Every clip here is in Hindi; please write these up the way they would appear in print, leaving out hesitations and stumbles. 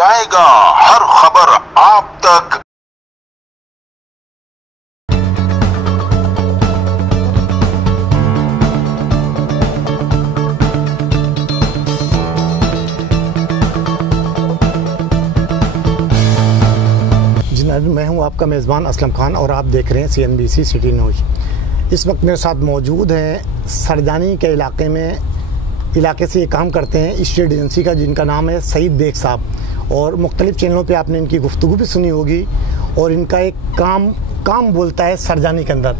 पहुंचाएगा हर खबर आप तक। जनाब, मैं हूं आपका मेज़बान असलम खान और आप देख रहे हैं CNBC सिटी न्यूज़। इस वक्त मेरे साथ मौजूद हैं सरजानी के इलाके से ये काम करते हैं स्टेट एजेंसी का, जिनका नाम है सईद बेग साहब। और मुख्तलिफ चैनलों पे आपने इनकी गुफ्तगू भी सुनी होगी। और इनका एक काम बोलता है सरजानी के अंदर,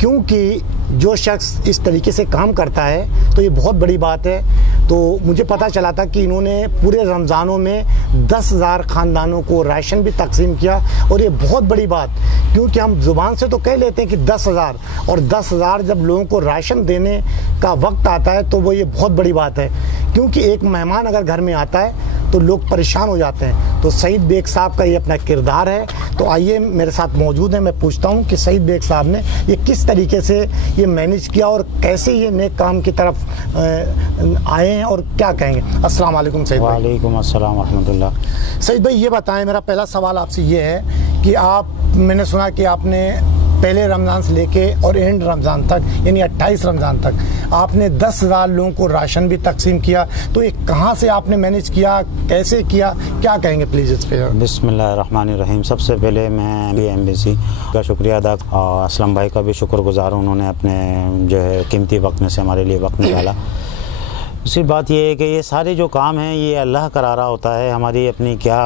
क्योंकि जो शख्स इस तरीके से काम करता है तो ये बहुत बड़ी बात है। तो मुझे पता चला था कि इन्होंने पूरे रमज़ानों में 10,000 ख़ानदानों को राशन भी तकसीम किया। और ये बहुत बड़ी बात, क्योंकि हम ज़ुबान से तो कह लेते हैं कि 10,000, और 10,000 जब लोगों को राशन देने का वक्त आता है तो वो ये बहुत बड़ी बात है। क्योंकि एक मेहमान अगर घर में आता है तो लोग परेशान हो जाते हैं। तो सईद बेग साहब का ये अपना किरदार है। तो आइए, मेरे साथ मौजूद है, मैं पूछता हूँ कि सईद बेग साहब ने ये किस तरीके से ये मैनेज किया और कैसे ये नेक काम की तरफ आए हैं और क्या कहेंगे। अस्सलाम वालेकुम सईद भाई। वालेकुम अस्सलाम व रहमतुल्लाह। सईद भाई, ये बताएं, मेरा पहला सवाल आपसे ये है कि मैंने सुना कि आपने पहले रमज़ान से लेके और एंड रमज़ान तक, यानी 28 रमज़ान तक आपने 10,000 लोगों को राशन भी तकसीम किया। तो ये कहाँ से आपने मैनेज किया, कैसे किया, क्या कहेंगे प्लीज़ इस पे। बिस्मिल्लाहिर्रहमानिर्रहीम। सबसे पहले मैं एम्बेसी का शुक्रिया अदा और असलम भाई का भी शुक्रगुजार हूँ। उन्होंने अपने जो है कीमती वक्त में से हमारे लिए वक्त निकाला। दूसरी बात ये है कि ये सारे जो काम हैं ये अल्लाह करा रहा होता है। हमारी अपनी क्या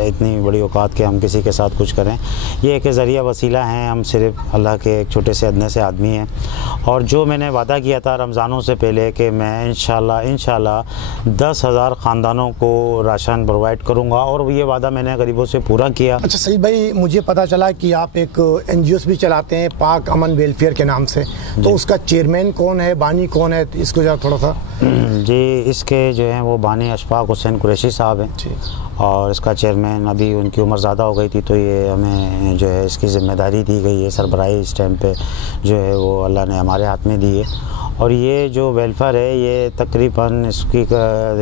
इतनी बड़ी औकात के हम किसी के साथ कुछ करें। ये एक ज़रिया वसीला हैं, हम सिर्फ अल्लाह के एक छोटे से अदने से आदमी हैं। और जो मैंने वादा किया था रमज़ानों से पहले कि मैं इंशाल्लाह 10,000 ख़ानदानों को राशन प्रोवाइड करूँगा, और ये वादा मैंने गरीबों से पूरा किया। अच्छा सईद भाई, मुझे पता चला कि आप एक NGOs भी चलाते हैं, पाक अमन वेलफेयर के नाम से। तो उसका चेयरमैन कौन है, बानी कौन है, इसको ज़रा थोड़ा सा। जी, इसके जो हैं वो बानी अशफाक हुसैन कुरैशी साहब हैं, और इसका चेयरमैन, अभी उनकी उम्र ज़्यादा हो गई थी तो ये हमें जो है इसकी ज़िम्मेदारी दी गई है। सरबराही इस टाइम पे जो है वो अल्लाह ने हमारे हाथ में दी है। और ये जो वेलफेयर है ये तकरीबन इसकी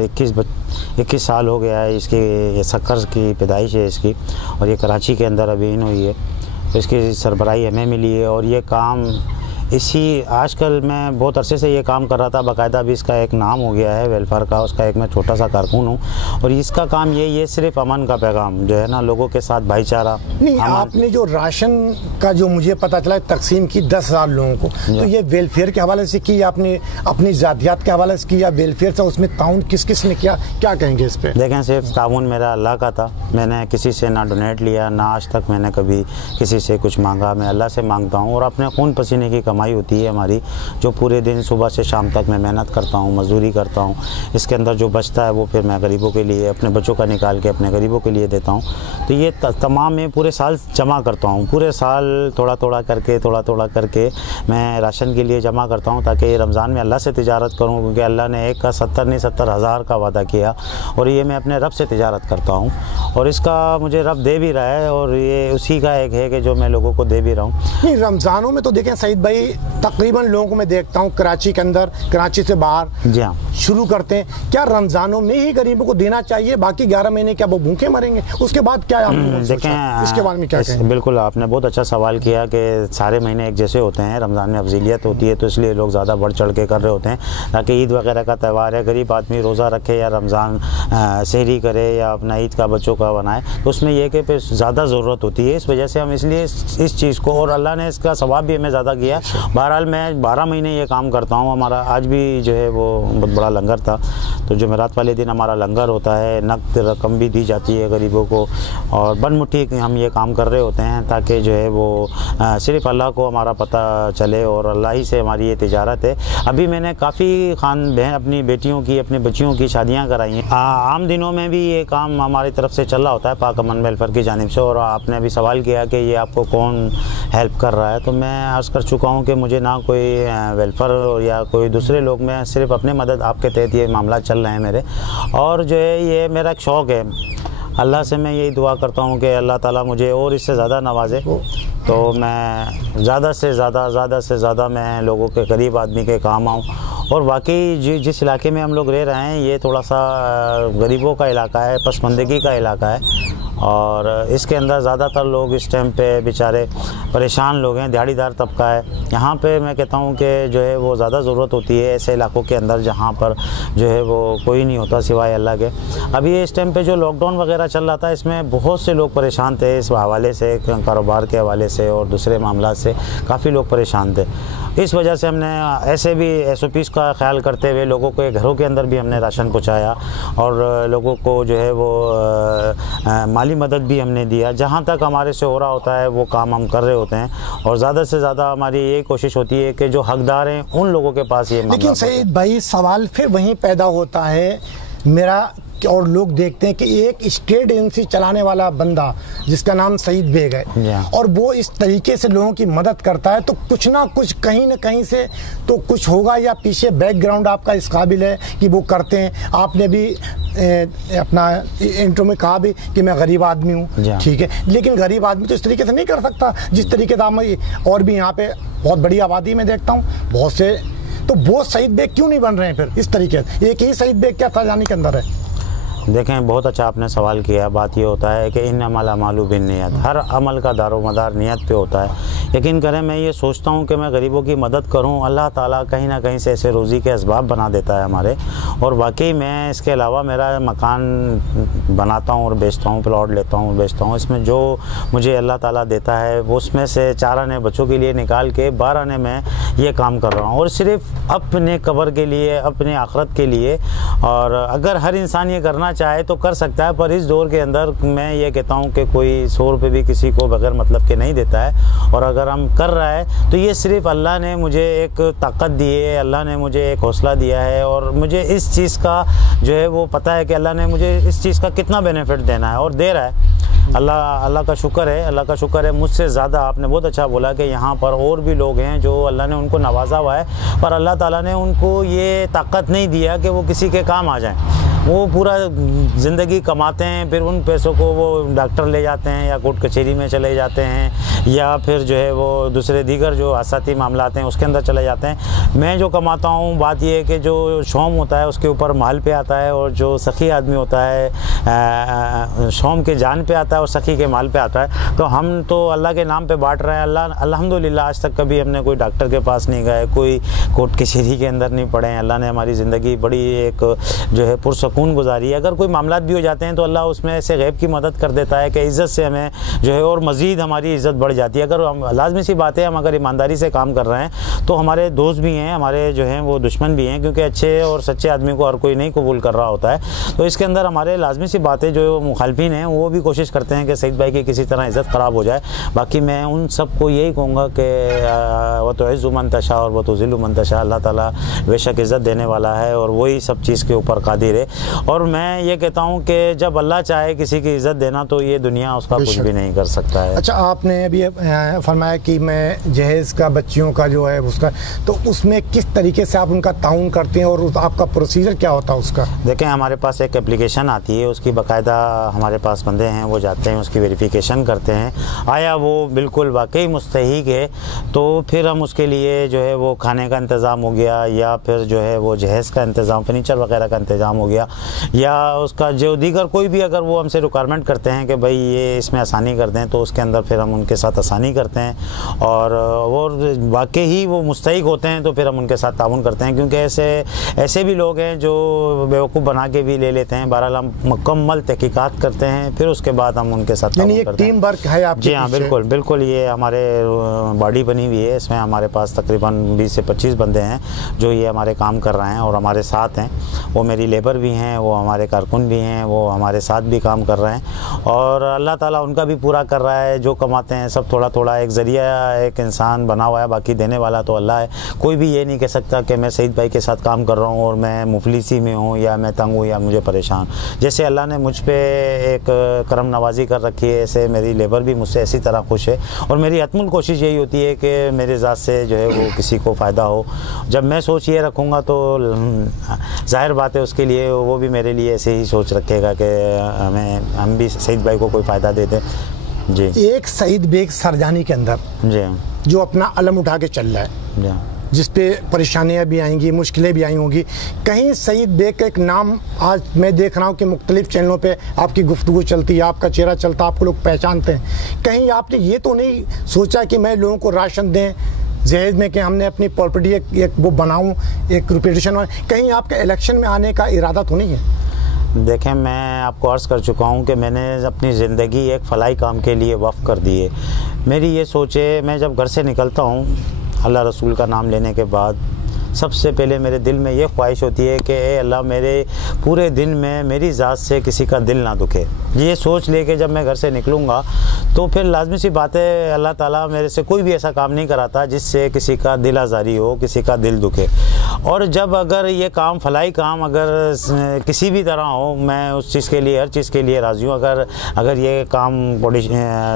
21 साल हो गया है। इसकी 70 की पैदाइश है इसकी, और ये कराची के अंदर अभी इन हुई है। तो इसकी सरबराही हमें मिली है। और ये काम आजकल मैं बहुत अरसे से ये काम कर रहा था, बाकायदा भी इसका एक नाम हो गया है वेलफेयर का। उसका एक मैं छोटा सा कारकुन हूँ। और इसका काम ये सिर्फ अमन का पैगाम जो है ना, लोगों के साथ भाईचारा। नहीं, आपने जो राशन का जो मुझे पता चला तकसीम की 10,000 लोगों को, तो ये वेलफेयर के हवाले से की, आपने अपनी ज़ातियात के हवाले से की, या वेलफेयर से उसमें ताउन किस ने किया, क्या कहेंगे इस पे। देखें, सिर्फ ताउन मेरा अल्लाह का था। मैंने किसी से ना डोनेट लिया, ना आज तक मैंने कभी किसी से कुछ मांगा। मैं अल्लाह से मांगता हूँ, और अपने खून पसीने की कमाई होती है हमारी, जो पूरे दिन सुबह से शाम तक मैं मेहनत करता हूँ, मजदूरी करता हूँ। इसके अंदर जो बचता है वो फिर मैं गरीबों के लिए, अपने बच्चों का निकाल के अपने गरीबों के लिए देता हूँ। तो ये तमाम मैं पूरे साल जमा करता हूँ। पूरे साल थोड़ा थोड़ा करके मैं राशन के लिए जमा करता हूँ, ताकि ये रमज़ान में अल्लाह से तिजारत करूँ। क्योंकि अल्लाह ने एक का 70 नहीं 70,000 का वादा किया, और ये मैं अपने रब से तिजारत करता हूँ। और इसका मुझे रब दे भी रहा है, और ये उसी का एक है कि जो मैं लोगों को दे भी रहा हूँ। नहीं, रमज़ानों में तो देखें सईद भाई, तकरीबन लोगों को मैं देखता हूँ कराची के अंदर, कराची से बाहर, जी हाँ, शुरू करते हैं। क्या रमज़ानों में ही गरीबों को देना चाहिए, बाकी 11 महीने क्या वो भूखे मरेंगे? उसके बाद क्या देखें, इसके बारे में क्या कहें? बिल्कुल, आपने बहुत अच्छा सवाल किया कि सारे महीने एक जैसे होते हैं। रमज़ान में अफजीलियत होती है, तो इसलिए लोग ज़्यादा बढ़ चढ़ के कर रहे होते हैं, ताकि ईद वगैरह का त्यौहार है, गरीब आदमी रोज़ा रखे या रमज़ान सहरी करे या अपना ईद का बच्चों का बनाए, तो उसमें यह कि फिर ज़्यादा ज़रूरत होती है। इस वजह से हम इसलिए इस चीज़ को, और अल्लाह ने इसका सवाब भी हमें ज़्यादा किया। बहरहाल मैं 12 महीने ये काम करता हूँ। हमारा आज भी जो है वो बहुत बड़ा लंगर था। तो जुमेरात वाले दिन हमारा लंगर होता है, नकद रकम भी दी जाती है गरीबों को, और बनमुट्ठी हम ये काम कर रहे होते हैं, ताकि जो है वो सिर्फ अल्लाह को हमारा पता चले, और अल्लाह ही से हमारी ये तिजारत है। अभी मैंने काफ़ी अपनी बेटियों की, अपनी बच्चियों की शादियाँ कराई हैं। आम दिनों में भी ये काम हमारी तरफ से चल रहा होता है, पाक अमन वेलफेयर की जानिब से। और आपने अभी सवाल किया कि ये आपको कौन हेल्प कर रहा है, तो मैं अर्ज़ कर चुका हूँ कि मुझे ना कोई वेलफेयर या कोई दूसरे लोग, मैं सिर्फ अपने मदद आपके तहत ये मामला चल रहे हैं मेरे। और जो है ये मेरा एक शौक़ है। अल्लाह से मैं यही दुआ करता हूँ कि अल्लाह ताला मुझे और इससे ज़्यादा नवाजे, तो मैं ज़्यादा से ज़्यादा मैं लोगों के गरीब आदमी के काम आऊँ और वाकई जिस इलाके में हम लोग रह रहे हैं ये थोड़ा सा गरीबों का इलाका है, पसमानदगी का इलाका है और इसके अंदर ज़्यादातर लोग इस टाइम पे बेचारे परेशान लोग हैं, दिहाड़ीदार तबका है। यहाँ पे मैं कहता हूँ कि जो है वो ज़्यादा ज़रूरत होती है ऐसे इलाकों के अंदर जहाँ पर जो है वो कोई नहीं होता सिवाय अल्लाह के। अभी इस टाइम पे जो लॉकडाउन वगैरह चल रहा था इसमें बहुत से लोग परेशान थे, इस हवाले से, कारोबार के हवाले से और दूसरे मामला से काफ़ी लोग परेशान थे। इस वजह से हमने ऐसे भी SOPs का ख्याल करते हुए लोगों के घरों के अंदर भी हमने राशन पहुँचाया और लोगों को जो है वो माली मदद भी हमने दिया। जहाँ तक हमारे से हो रहा होता है वो काम हम कर रहे होते हैं और ज़्यादा से ज़्यादा हमारी यही कोशिश होती है कि जो हकदार हैं उन लोगों के पास ये। लेकिन सईद भाई सवाल फिर वहीं पैदा होता है मेरा और लोग देखते हैं कि एक स्टेट एजेंसी चलाने वाला बंदा जिसका नाम सईद बेग है और वो इस तरीके से लोगों की मदद करता है तो कुछ ना कुछ कहीं ना कहीं से तो कुछ होगा या पीछे बैकग्राउंड आपका इस काबिल है कि वो करते हैं। आपने भी अपना इंट्रो में कहा भी कि मैं गरीब आदमी हूँ, ठीक है, लेकिन गरीब आदमी तो इस तरीके से नहीं कर सकता जिस तरीके से मैं और भी यहाँ पे बहुत बड़ी आबादी में देखता हूँ बहुत से। तो वो सईद बेग क्यों नहीं बन रहे हैं फिर इस तरीके से? एक ही सईद बेग क्या सरजानी के अंदर है? देखें, बहुत अच्छा आपने सवाल किया। बात ये होता है कि इन्नमल अमालु बिन्नियत, हर अमल का दारोमदार नियत पे होता है। यकीन करें मैं ये सोचता हूँ कि मैं गरीबों की मदद करूँ, अल्लाह ताला कहीं ना कहीं से ऐसे रोज़ी के असबाब बना देता है हमारे। और वाकई मैं इसके अलावा मेरा मकान बनाता हूँ और बेचता हूँ, प्लॉट लेता हूँ और बेचता हूँ। इसमें जो मुझे अल्लाह ताला देता है वो उसमें से 4 आने बच्चों के लिए निकाल के 12 आने में ये काम कर रहा हूँ और सिर्फ अपने कब्र के लिए, अपने आखरत के लिए। और अगर हर इंसान ये करना चाहे तो कर सकता है, पर इस दौर के अंदर मैं ये कहता हूँ कि कोई 100 रुपये भी किसी को बगैर मतलब के नहीं देता है। और अगर हम कर रहा है तो ये सिर्फ अल्लाह ने मुझे एक ताकत दी है, अल्लाह ने मुझे एक हौसला दिया है और मुझे इस चीज़ का जो है वो पता है कि अल्लाह ने मुझे इस चीज़ का कितना बेनिफिट देना है और दे रहा है। अल्लाह का शुक्र है, अल्लाह का शुक्र है। मुझसे ज़्यादा आपने बहुत अच्छा बोला कि यहाँ पर और भी लोग हैं जो अल्लाह ने उनको नवाजा हुआ है, पर अल्लाह ताला ने उनको ये ताकत नहीं दिया कि वो किसी के काम आ जाएं। वो पूरा ज़िंदगी कमाते हैं, फिर उन पैसों को वो डॉक्टर ले जाते हैं या कोर्ट कचहरी में चले जाते हैं या फिर जो है वो दूसरे दीगर जो आसाती मामला हैं उसके अंदर चले जाते हैं। मैं जो कमाता हूँ, बात ये है कि जो शौम होता है उसके ऊपर माल पे आता है और जो सखी आदमी होता है शौम के जान पे आता है और सखी के माल पे आता है। तो हम तो अल्लाह के नाम पे बांट रहे हैं। अल्हम्दुलिल्लाह आज तक कभी हमने कोई डॉक्टर के पास नहीं गए, कोई कोर्ट कचहरी के अंदर नहीं पड़े हैं। अल्लाह ने हमारी ज़िंदगी बड़ी एक जो है पुरसकून गुजारी है। अगर कोई मामला भी हो जाते हैं तो अल्लाह उसमें ऐसे गैब की मदद कर देता है कि इज़्ज़त से हमें जो है और मज़ीद हमारी इज़्ज़त बढ़ जाती है। अगर हम लाजमी सी बात है, हम अगर ईमानदारी से काम कर रहे हैं तो हमारे दोस्त भी हैं, हमारे जो हैं वो दुश्मन भी हैं, क्योंकि अच्छे और सच्चे आदमी को हर कोई नहीं कबूल कर रहा होता है। तो इसके अंदर हमारे लाजमी सी बातें जो मुखालफिन हैं वो भी कोशिश करते हैं कि सईद भाई की किसी तरह इज़्ज़त ख़राब हो जाए। बाकी मैं उन सबको यही कहूँगा कि व तुइज़्ज़ु मन तशा और व तुज़िल्लु मन तशा, अल्लाह ताला बेशक इज़्ज़त देने वाला है और वही सब चीज़ के ऊपर कादिर है। और मैं ये कहता हूँ कि जब अल्लाह चाहे किसी की इज़्ज़त देना तो ये दुनिया उसका कुछ भी नहीं कर सकता है। अच्छा, आपने अभी फरमाया कि मैं जहेज़ का बच्चियों का जो है उसका, तो उसमें किस तरीके से आप उनका ताउन करते हैं और आपका प्रोसीजर क्या होता है उसका? देखें, हमारे पास एक एप्लीकेशन आती है, उसकी बाकायदा हमारे पास बंदे हैं, वो जाते हैं उसकी वेरिफिकेशन करते हैं, आया वो बिल्कुल वाकई मुस्तहिक है तो फिर हम उसके लिए जो है वो खाने का इंतज़ाम हो गया या फिर जो है वो जहेज़ का इंतज़ाम, फर्नीचर वगैरह का इंतज़ाम हो गया या उसका जो दीगर कोई भी अगर वो हमसे रिक्वायरमेंट करते हैं कि भाई ये इसमें आसानी कर दें तो उसके अंदर फिर हम उनके साथ आसानी करते हैं। और वो वाकई ही वो मुस्तहिक होते हैं तो फिर हम उनके साथ ताउन करते हैं, क्योंकि ऐसे भी लोग हैं जो बेवकूफ़ बना के भी ले लेते हैं। बहरहाल हम मुकम्मल तहकीकात करते हैं, फिर उसके बाद हम उनके साथ ताउन करते हैं। टीम वर्क है आपके? जी हाँ, बिल्कुल ये हमारे बॉडी बनी हुई है। इसमें हमारे पास तकरीबन 20 से 25 बंदे हैं जो ये हमारे काम कर रहे हैं और हमारे साथ हैं। वो मेरी लेबर भी हैं, वो हमारे कारकुन भी हैं, वो हमारे साथ भी काम कर रहे हैं और अल्लाह ताला उनका भी पूरा कर रहा है। जो कमाते हैं सब थोड़ा थोड़ा एक ज़रिया एक इंसान बना हुआ है, बाकी देने वाला तो अल्लाह है। कोई भी ये नहीं कह सकता कि मैं सईद भाई के साथ काम कर रहा हूँ और मैं मुफलिसी में हूँ या मैं तंग हूँ या मुझे परेशान। जैसे अल्लाह ने मुझ पर एक करम नवाजी कर रखी है, ऐसे मेरी लेबर भी मुझसे इसी तरह खुश है और मेरी हतमुल कोशिश यही होती है कि मेरे ज़ात से जो है वो किसी को फ़ायदा हो। जब मैं सोच ये रखूँगा तो ज़ाहिर बात है उसके लिए वो भी मेरे लिए ऐसे ही सोच रखेगा कि हम भी सईद भाई को कोई फ़ायदा दे दें। जी, एक सईद बेग सरजानी के अंदर जी जो अपना अलम उठा के चल रहा है, जिस पे परेशानियाँ भी आएंगी, मुश्किलें भी आई होंगी। कहीं सईद बेग का एक नाम आज मैं देख रहा हूँ कि मुख्तलिफ चैनलों पे आपकी गुफ्तगू चलती है, आपका चेहरा चलता, आपको लोग पहचानते हैं। कहीं आपने ये तो नहीं सोचा कि मैं लोगों को राशन दें जहेज में, कि हमने अपनी प्रॉपर्टी एक वो बनाऊँ, एक रेपुटेशन, कहीं आपका इलेक्शन में आने का इरादा तो नहीं है? देखें, मैं आपको अर्ज़ कर चुका हूँ कि मैंने अपनी ज़िंदगी एक फलाई काम के लिए वक्फ़ कर दी है। मेरी ये सोच है, मैं जब घर से निकलता हूँ अल्लाह रसूल का नाम लेने के बाद, सबसे पहले मेरे दिल में ये ख्वाहिश होती है कि ए अल्लाह, मेरे पूरे दिन में मेरी ज़ात से किसी का दिल ना दुखे। ये सोच लेके जब मैं घर से निकलूँगा तो फिर लाजमी सी बात है, अल्लाह ताला मेरे से कोई भी ऐसा काम नहीं कराता जिससे किसी का दिल आज़ारी हो, किसी का दिल दुखे। और जब अगर ये काम, फलाई काम अगर किसी भी तरह हो, मैं उस चीज़ के लिए, हर चीज़ के लिए राज़ी हूँ। अगर ये काम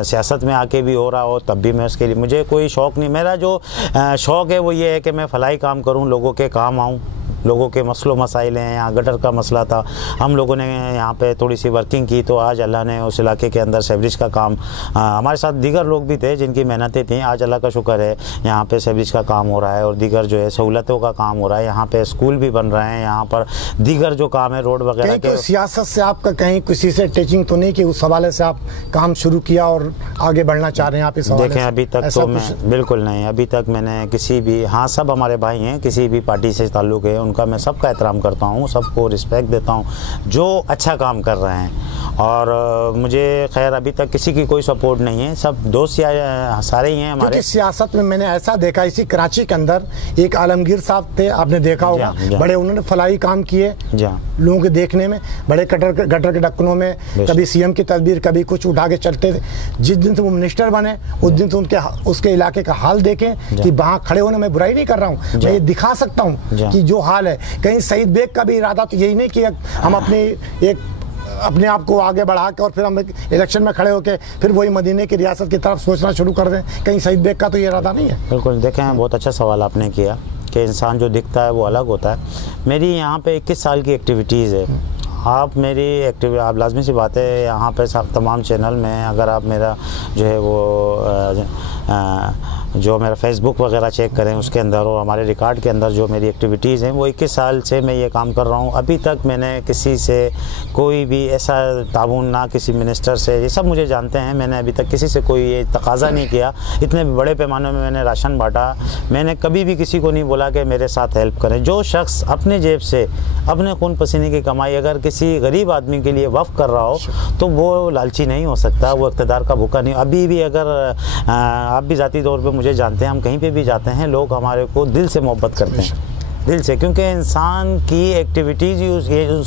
सियासत में आके भी हो रहा हो तब भी मैं उसके लिए, मुझे कोई शौक़ नहीं। मेरा जो शौक़ है वो ये है कि मैं फलाई काम करूँ, लोगों के काम आऊँ, लोगों के मसलों मसाइल हैं। यहाँ गटर का मसला था, हम लोगों ने यहाँ पे थोड़ी सी वर्किंग की तो आज अल्लाह ने उस इलाके के अंदर सेवरेज का काम, हमारे साथ दीगर लोग भी थे जिनकी मेहनतें थी, आज अल्लाह का शुक्र है यहाँ पे सेवरेज का काम हो रहा है और दीगर जो है सहूलतों का काम हो रहा है। यहाँ पे स्कूल भी बन रहे हैं, यहाँ पर दीगर जो काम है रोड वगैरह के। सियासत से आपका कहीं किसी से टचिंग तो नहीं कि उस हवाले से आप काम शुरू किया और आगे बढ़ना चाह रहे हैं आप इस हवाले से? देखें, अभी तक तो मैं बिल्कुल नहीं, अभी तक मैंने किसी भी, हाँ सब हमारे भाई हैं, किसी भी पार्टी से ताल्लुक़ है उनका मैं सबका एहतराम करता हूँ, सबको रिस्पेक्ट देता हूँ जो अच्छा काम कर रहे हैं। और मुझे खैर अभी तक किसी की कोई सपोर्ट नहीं है, सब दोस्त या सारे ही हैं हमारे। क्योंकि सियासत में मैंने ऐसा देखा, इसी कराची के अंदर एक आलमगीर साहब थे, आपने देखा होगा, बड़े उन्होंने फलाई काम किए लोगों के देखने में, बड़े गटर के ढक्कनों में कभी सीएम की तस्वीर, कभी कुछ उठा के चलते थे। जिस दिन से वो मिनिस्टर बने उस दिन से उसके इलाके का हाल देखें कि वहाँ खड़े होने, मैं बुराई नहीं कर रहा हूँ, मैं ये दिखा सकता हूँ कि जो हाल है। कहीं सईद बेग का भी इरादा तो यही नहीं कि हम अपने आप को आगे बढ़ा के और फिर हम इलेक्शन में खड़े होकर फिर वही मदीने की रियासत की तरफ सोचना शुरू कर दें, कहीं सईद बेग का तो ये इरादा नहीं है? बिल्कुल, देखें बहुत अच्छा सवाल आपने किया कि इंसान जो दिखता है वो अलग होता है। मेरी यहाँ पे 21 साल की एक्टिविटीज़ है। आप लाजमी सी बात है, यहाँ पे तमाम चैनल में अगर आप मेरा जो है वो जो मेरा फेसबुक वगैरह चेक करें उसके अंदर और हमारे रिकॉर्ड के अंदर जो मेरी एक्टिविटीज़ हैं वो 21 साल से मैं ये काम कर रहा हूँ। अभी तक मैंने किसी से कोई भी ऐसा ताउन, ना किसी मिनिस्टर से, ये सब मुझे जानते हैं, मैंने अभी तक किसी से कोई ये तकाज़ा नहीं किया। इतने बड़े पैमाने में मैंने राशन बांटा, मैंने कभी भी किसी को नहीं बोला कि मेरे साथ हेल्प करें। जो शख्स अपने जेब से अपने खून पसीने की कमाई अगर किसी गरीब आदमी के लिए वफ़ कर रहा हो तो वो लालची नहीं हो सकता, वो इक़्तिदार का भूखा नहीं। अभी भी अगर आप भी ज़ाती तौर पर मुझे जानते हैं, हम कहीं पे भी जाते हैं लोग हमारे को दिल से मोहब्बत करते हैं, दिल से, क्योंकि इंसान की एक्टिविटीज़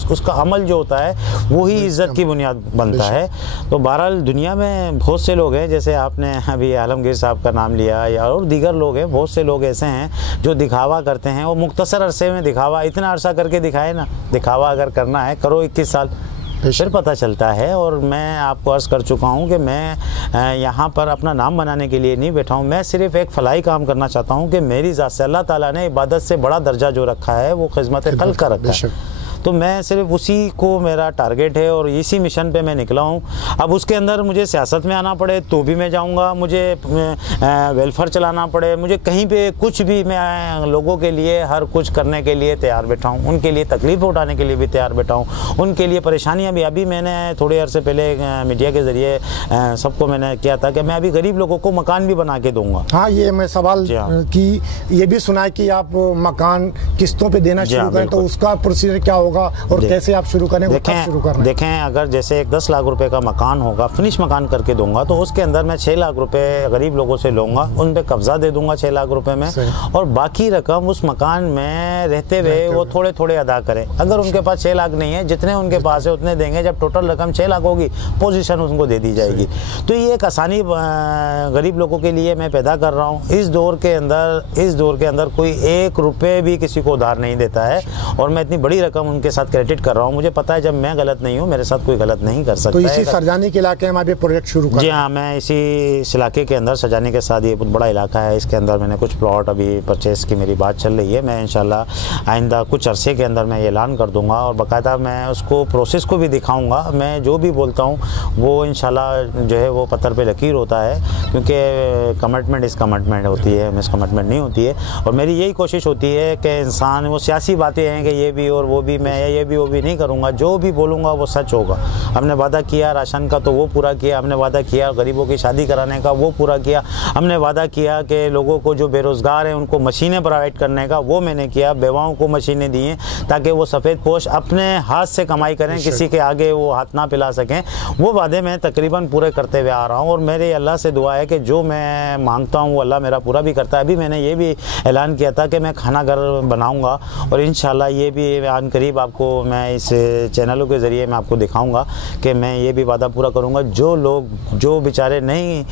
उसका अमल जो होता है वही इज़्ज़त की बुनियाद बनता है। तो बहरहाल दुनिया में बहुत से लोग हैं, जैसे आपने अभी आलमगीर साहब का नाम लिया या और दीगर लोग हैं, बहुत से लोग ऐसे हैं जो दिखावा करते हैं। वो मुख्तसर अरसे में दिखावा, इतना अरसा करके दिखाए ना, दिखावा अगर करना है करो 21 साल, फिर पता चलता है। और मैं आपको अर्ज़ कर चुका हूँ कि मैं यहाँ पर अपना नाम बनाने के लिए नहीं बैठा हूँ, मैं सिर्फ़ एक फलाई काम करना चाहता हूँ कि मेरी ज़ात से अल्लाह ताला ने इबादत से बड़ा दर्जा जो रखा है वो खिदमत खल्क़ का रखा है। तो मैं सिर्फ उसी को मेरा टारगेट है और इसी मिशन पे मैं निकला हूँ। अब उसके अंदर मुझे सियासत में आना पड़े तो भी मैं जाऊँगा, मुझे वेलफेयर चलाना पड़े, मुझे कहीं पे कुछ भी, मैं लोगों के लिए हर कुछ करने के लिए तैयार बैठा हूँ, उनके लिए तकलीफ़ उठाने के लिए भी तैयार बैठा हूँ, उनके लिए परेशानियाँ भी। अभी मैंने थोड़े अरसे पहले मीडिया के ज़रिए सबको मैंने किया था कि मैं अभी गरीब लोगों को मकान भी बना के दूँगा। हाँ, ये मैं सवाल की ये भी सुना है कि आप मकान किस्तों पर देना शुरू करें, तो उसका प्रोसीजर क्या होगा और कैसे आप शुरू करें? देखें, अगर जैसे एक 10 लाख रुपए का मकान होगा, फिनिश मकान करके दूंगा, तो उसके अंदर मैं 6 लाख रुपए गरीब लोगों से लूँगा, उन पे कब्जा दे दूंगा 6 लाख रुपए में, और बाकी रकम उस मकान में रहते हुए वो थोड़े थोड़े अदा करें। अगर उनके पास 6 लाख नहीं है, जितने उनके पास है उतने देंगे, जब टोटल रकम 6 लाख होगी पोजीशन उनको दे दी जाएगी। तो ये एक आसानी गरीब लोगों के लिए मैं पैदा कर रहा हूँ। इस दौर के अंदर कोई 1 रुपये भी किसी को उधार नहीं देता है और मैं इतनी बड़ी रकम उनके साथ क्रेडिट कर रहा हूँ। मुझे पता है जब मैं गलत नहीं हूँ मेरे साथ कोई गलत नहीं कर सकता। तो इसी सरजानी के इलाके में अभी प्रोजेक्ट शुरू कर? जी हाँ, मैं इस इलाके के अंदर सरजानी के साथ, ये बहुत बड़ा इलाका है, इसके अंदर मैंने कुछ प्लॉट अभी परचेस की मेरी बात चल रही है। मैं इंशाल्लाह आइंदा कुछ अरसे के अंदर मैं ऐलान कर दूंगा और बाकायदा मैं उसको प्रोसेस को भी दिखाऊंगा। मैं जो भी बोलता हूँ वो इंशाल्लाह जो है वो पत्थर पे लकीर होता है, क्योंकि कमिटमेंट इस कमिटमेंट होती है, मिस कमिटमेंट नहीं होती है। और मेरी यही कोशिश होती है कि इंसान, वो सियासी बातें हैं कि ये भी और वो भी, मैं ये भी वो भी नहीं करूँगा। जो भी बोलूँगा वो सच होगा। हमने वादा किया राशन का तो वो पूरा किया, हमने वादा किया गरीबों की शादी कराने का वो पूरा किया, हमने वादा किया कि लोगों को जो बेरोज़गार हैं उनको मशीनें प्रोवाइड करने का वो मैंने किया, बेवाओं को मशीनें दी हैं ताकि वो सफ़ेद पोश अपने हाथ से कमाई करें, किसी के आगे वो हाथ ना पिला सकें। वो वादे मैं तकरीबन पूरे करते हुए आ रहा हूँ और मेरे अल्लाह से दुआ है कि जो मैं मांगता हूँ वो अल्लाह मेरा पूरा भी करता है। अभी मैंने ये भी ऐलान किया था कि मैं खाना घर बनाऊँगा और इंशाल्लाह ये भी आन करीब आपको मैं इस चैनलों के ज़रिए मैं आपको दिखाऊँगा कि मैं ये भी वादा पूरा करूँगा। जो लोग जो बेचारे नहीं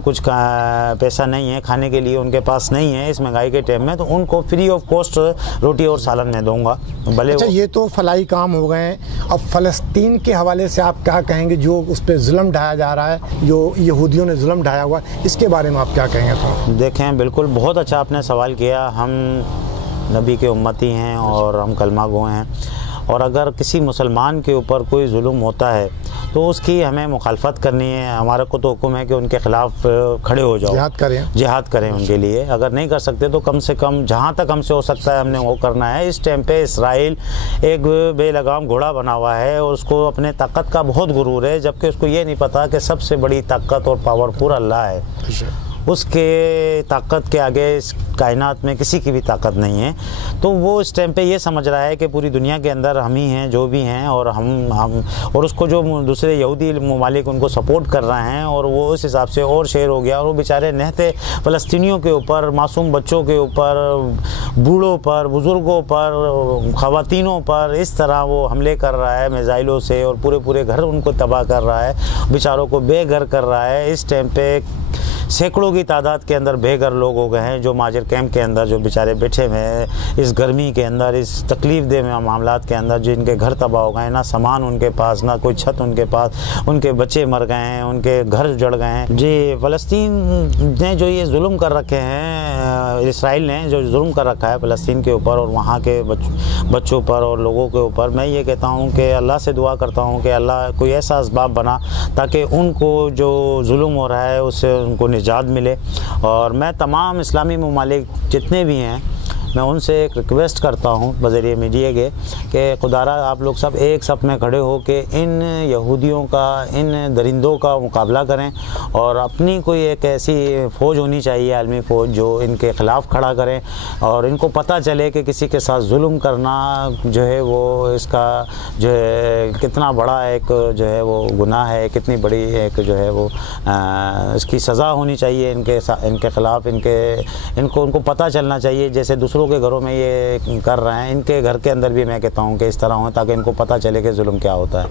कुछ पैसा नहीं है खाने के लिए, उनके पास नहीं है इस महंगाई के टाइम में, तो उनको फ्री ऑफ कॉस्ट रोटी और सालन में दूंगा। भले अच्छा, ये तो फलाई काम हो गए। अब फ़लस्तीन के हवाले से आप क्या कहेंगे, जो उस पर जुल्म ढाया जा रहा है, जो यहूदियों ने जुल्म ढाया हुआ, इसके बारे में आप क्या कहेंगे? तो देखें, बिल्कुल बहुत अच्छा आपने सवाल किया। हम नबी के उम्मती हैं और हम कलमा गो हैं, और अगर किसी मुसलमान के ऊपर कोई जुल्म होता है तो उसकी हमें मुखालफत करनी है। हमारे को तो हुक्म है कि उनके ख़िलाफ़ खड़े हो जाओ, जिहाद करें उनके लिए। अगर नहीं कर सकते तो कम से कम जहाँ तक हमसे हो सकता है हमने वो करना है। इस टाइम पे इसराइल एक बेलगाम घोड़ा बना हुआ है और उसको अपने ताकत का बहुत गुरूर है, जबकि उसको ये नहीं पता कि सबसे बड़ी ताकत और पावरफुल अल्लाह है। उसके ताकत के आगे इस कायनात में किसी की भी ताकत नहीं है। तो वो इस टाइम पे ये समझ रहा है कि पूरी दुनिया के अंदर हम ही हैं जो भी हैं, और हम और उसको जो दूसरे यहूदी ममालिक उनको सपोर्ट कर रहे हैं, और वो उस हिसाब से और शेर हो गया। और वो बेचारे नहते फ़लस्तीनियों के ऊपर, मासूम बच्चों के ऊपर, बूढ़ों पर, बुज़ुर्गों पर, ख़वातीनों पर इस तरह वो हमले कर रहा है मिज़ाइलों से, और पूरे घर उनको तबाह कर रहा है, बेचारों को बेघर कर रहा है। इस टाइम पे सैकड़ों की तादाद के अंदर बेघर लोग हो गए हैं, जो माजिर कैंप के अंदर जो बेचारे बैठे हुए हैं इस गर्मी के अंदर, इस तकलीफ़ दे मामलात के अंदर, जो इनके घर तबाह हो गए, ना सामान उनके पास, ना कोई छत उनके पास, उनके बच्चे मर गए हैं, उनके घर जड़ गए हैं। जी, फ़लस्तीन ने जो ये जुल्म कर रखे हैं, इसराइल ने जो जुल्म कर रखा है फ़लस्तीन के ऊपर और वहाँ के बच्चों पर और लोगों के ऊपर, मैं ये कहता हूँ कि अल्लाह से दुआ करता हूँ कि अल्लाह कोई ऐसा असबाब बना ताकि उनको जो जुल्म हो रहा है उससे उनको निजात मिले। और मैं तमाम इस्लामी ममालिक जितने भी हैं, मैं उनसे एक रिक्वेस्ट करता हूँ बज़रिए मीडिया के कि खुदारा आप लोग सब एक सफ़ में खड़े हो के इन यहूदियों का, इन दरिंदों का मुकाबला करें, और अपनी कोई एक ऐसी फ़ौज होनी चाहिए, आलमी फ़ौज, जो इनके ख़िलाफ़ खड़ा करें और इनको पता चले कि किसी के साथ जुल्म करना जो है वो इसका जो है कितना बड़ा एक जो है वो गुनाह है, कितनी बड़ी एक जो है वो इसकी सज़ा होनी चाहिए इनके ख़िलाफ़। इनको उनको पता चलना चाहिए, जैसे दूसरों के घरों में ये कर रहे हैं, इनके घर के अंदर भी मैं कहता हूँ कि इस तरह हो, ताकि इनको पता चले कि जुल्म क्या होता है।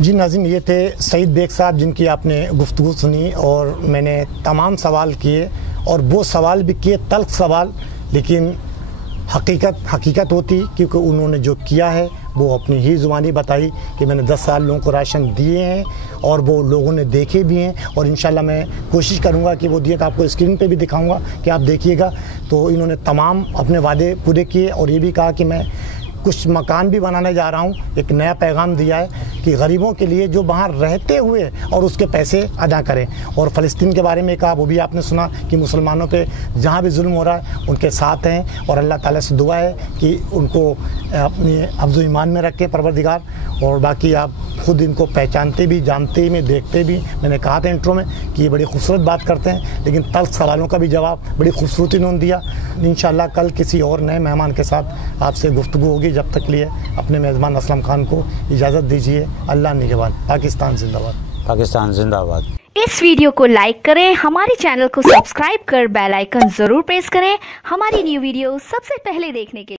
जी नाज़रीन, ये थे सईद बेग साहब जिनकी आपने गुफ्तगू सुनी, और मैंने तमाम सवाल किए, और वो सवाल भी किए तल्ख सवाल, लेकिन हकीकत होती, क्योंकि उन्होंने जो किया है वो अपनी ही ज़ुबानी बताई कि मैंने 10 साल लोगों को राशन दिए हैं, और वो लोगों ने देखे भी हैं, और इंशाल्लाह मैं कोशिश करूंगा कि वो दिए तो आपको स्क्रीन पे भी दिखाऊंगा कि आप देखिएगा। तो इन्होंने तमाम अपने वादे पूरे किए, और ये भी कहा कि मैं कुछ मकान भी बनाने जा रहा हूँ। एक नया पैगाम दिया है कि गरीबों के लिए जो वहाँ रहते हुए और उसके पैसे अदा करें। और फ़लस्तीन के बारे में कहा, वो भी आपने सुना कि मुसलमानों पे जहाँ भी जुल्म हो रहा है उनके साथ हैं, और अल्लाह ताला से दुआ है कि उनको अपनी हफ्ज़ ईमान में रखें परवरदिगार। और बाकी आप खुद इनको पहचानते भी, जानते भी, देखते भी। मैंने कहा था इंट्रो में कि ये बड़ी खूबसूरत बात करते हैं, लेकिन तल्ख सवालों का भी जवाब बड़ी खूबसूरती इन्होंने दिया। इंशाल्लाह कल किसी और नए मेहमान के साथ आपसे गुफ्तगू होगी। जब तक लिए अपने मेज़बान असलम खान को इजाज़त दीजिए। अल्लाह निगहबान। पाकिस्तान जिंदाबाद। पाकिस्तान जिंदाबाद। इस वीडियो को लाइक करें, हमारे चैनल को सब्सक्राइब कर बेल आइकन जरूर प्रेस करें हमारी न्यू वीडियो सबसे पहले देखने के लिए।